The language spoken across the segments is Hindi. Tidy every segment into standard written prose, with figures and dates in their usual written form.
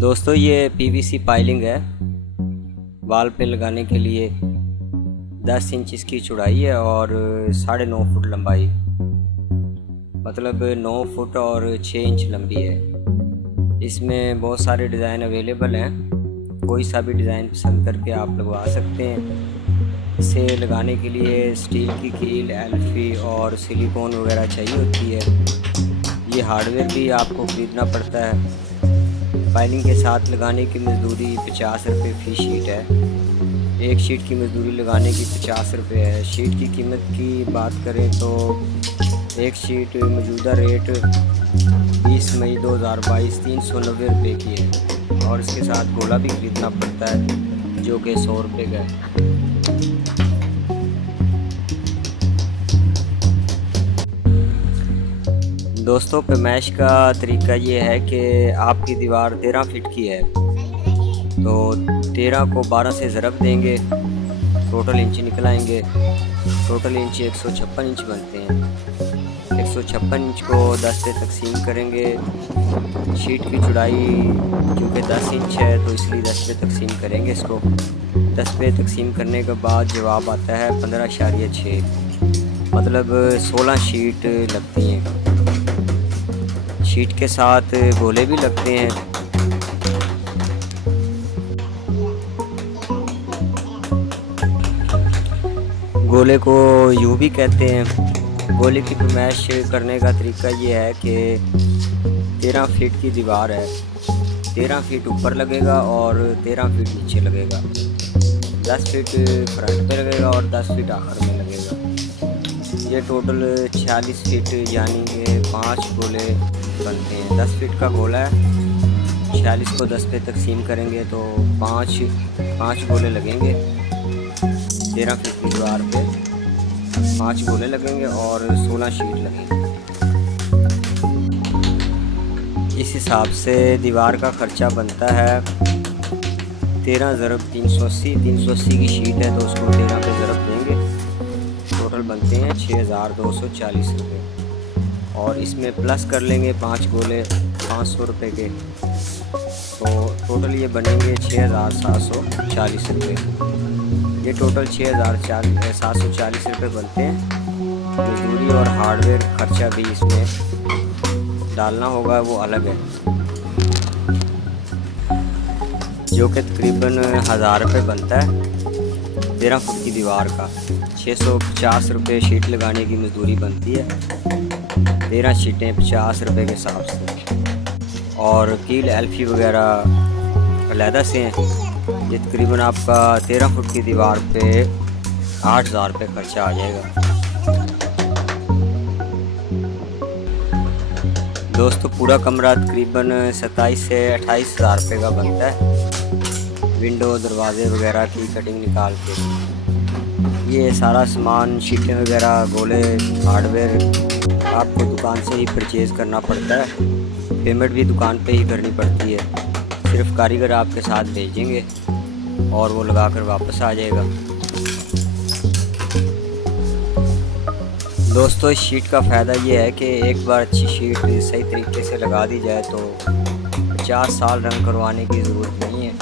दोस्तों ये पीवीसी पाइलिंग है, वॉल पे लगाने के लिए 10 इंच इसकी चौड़ाई है और 9.5 फुट लंबाई, मतलब 9 फुट और 6 इंच लंबी है। इसमें बहुत सारे डिज़ाइन अवेलेबल हैं, कोई सा भी डिज़ाइन पसंद करके आप लगवा सकते हैं। इसे लगाने के लिए स्टील की कील, एल्फी और सिलिकॉन वगैरह चाहिए होती है। ये हार्डवेयर भी आपको ख़रीदना पड़ता है। पाइलिंग के साथ लगाने की मजदूरी 50 रुपये फ़ी शीट है। एक शीट की मजदूरी लगाने की 50 रुपये है। शीट की कीमत की बात करें तो एक शीट मौजूदा रेट 20 मई 2022 390 रुपये की है और इसके साथ गोला भी ख़रीदना पड़ता है जो कि 100 रुपये का है। दोस्तों पैमाइश का तरीका ये है कि आपकी दीवार 13 फीट की है तो 13 को 12 से ज़रब देंगे, टोटल इंच निकल आएंगे। टोटल इंच 156 इंच बनते हैं। 156 इंच को 10 से तकसीम करेंगे। शीट की चौड़ाई क्योंकि 10 इंच है तो इसलिए 10 पे तकसीम करेंगे इसको। 10 पे तकसीम करने के बाद जवाब आता है 15.6, मतलब 16 शीट लगती हैं। शीट के साथ गोले भी लगते हैं। गोले को यूँ भी कहते हैं। गोले की पैमाइश करने का तरीका ये है कि 13 फीट की दीवार है, 13 फीट ऊपर लगेगा और 13 फीट नीचे लगेगा। 10 फीट फ्रंट पे लगेगा और 10 फीट आखिर में लगेगा। ये टोटल 46 फीट यानी कि 5 गोले बनते हैं। 10 फीट का गोला है, 46 को 10 पे तकसीम करेंगे तो 5 गोले लगेंगे। 13 फीट की दीवार पे 5 गोले लगेंगे और 16 शीट लगेंगे। इस हिसाब से दीवार का ख़र्चा बनता है 13 ज़रब 380 की शीट है तो उसको 13 पे ज़रब देंगे, टोटल बनते हैं 6240 रुपये। और इसमें प्लस कर लेंगे 5 गोले 500 रुपये के, तो टोटल ये बनेंगे 6740 रुपये। ये टोटल 6740 रुपये बनते हैं। मजदूरी और हार्डवेयर खर्चा भी इसमें डालना होगा, वो अलग है, जो कि तकरीबन 1000 रुपये बनता है। 13 फुट की दीवार का 650 रुपये शीट लगाने की मजदूरी बनती है। 13 शीटें 50 रुपये के हिसाब से, और कील एल्फी वगैरह अलहदा से हैं। ये तकरीबन आपका 13 फुट की दीवार पे 8000 रुपये खर्चा आ जाएगा। दोस्तों पूरा कमरा तकरीबन 27 से 28 हज़ार रुपये का बनता है, विंडो दरवाजे वगैरह की कटिंग निकाल के। ये सारा सामान, शीटें वगैरह, गोले, हार्डवेयर आपको दुकान से ही परचेज़ करना पड़ता है। पेमेंट भी दुकान पे ही करनी पड़ती है, सिर्फ कारीगर आपके साथ भेजेंगे और वो लगा कर वापस आ जाएगा। दोस्तों इस शीट का फ़ायदा ये है कि एक बार अच्छी शीट सही तरीके से लगा दी जाए तो 50 साल रंग करवाने की ज़रूरत नहीं है।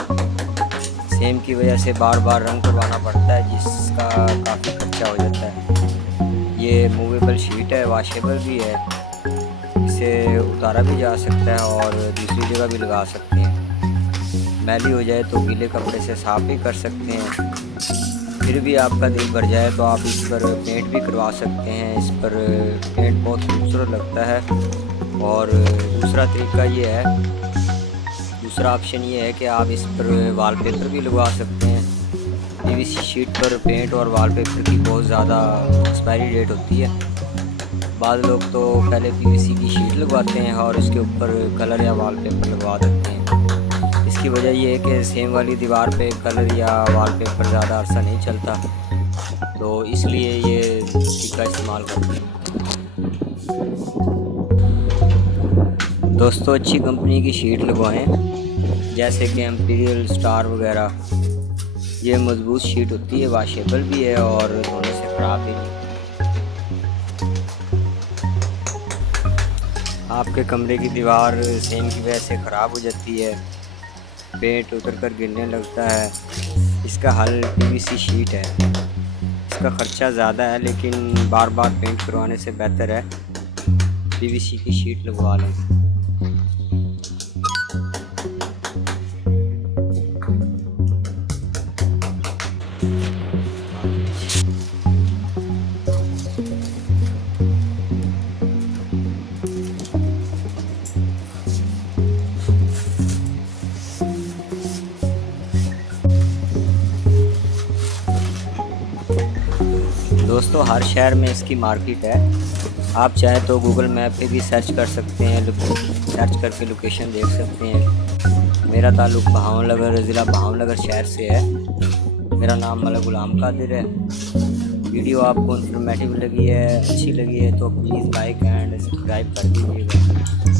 सेम की वजह से बार बार रंग करवाना पड़ता है जिसका काफ़ी खर्चा हो जाता है। ये मूवेबल शीट है, वॉशेबल भी है, इसे उतारा भी जा सकता है और दूसरी जगह भी लगा सकते हैं। मैली हो जाए तो गीले कपड़े से साफ़ भी कर सकते हैं। फिर भी आपका दिल भर जाए तो आप इस पर पेंट भी करवा सकते हैं। इस पर पेंट बहुत खूबसूरत लगता है। और दूसरा तरीका ये है, दूसरा ऑप्शन ये है कि आप इस पर वॉलपेपर भी लगवा सकते हैं। पीवीसी शीट पर पेंट और वॉलपेपर की बहुत ज़्यादा एक्सपायरी डेट होती है। बाद लोग तो पहले पीवीसी की शीट लगवाते हैं और इसके ऊपर कलर या वॉलपेपर लगवा देते हैं। इसकी वजह ये है कि सेम वाली दीवार पे कलर या वॉलपेपर ज़्यादा अरसा नहीं चलता, तो इसलिए ये तरीका इस्तेमाल करते हैं। दोस्तों अच्छी कंपनी की शीट लगवाएं, जैसे कि एम्पीरियल, स्टार वगैरह। ये मजबूत शीट होती है, वॉशेबल भी है और धोने से ख़राब भी नहीं। आपके कमरे की दीवार सेम की वजह से ख़राब हो जाती है पेंट उतर कर गिरने लगता है। इसका हल पीवीसी शीट है। इसका ख़र्चा ज़्यादा है लेकिन बार बार पेंट करवाने से बेहतर है पीवीसी की शीट लगवा लें। दोस्तों हर शहर में इसकी मार्केट है। आप चाहें तो गूगल मैप पे भी सर्च कर सकते हैं, सर्च करके लोकेशन देख सकते हैं। मेरा ताल्लुक़ भावनगर ज़िला भावनगर शहर से है। मेरा नाम मलिक गुलाम कादिर है। वीडियो आपको इन्फॉर्मेटिव लगी है, अच्छी लगी है तो प्लीज़ लाइक एंड सब्सक्राइब कर दीजिएगा।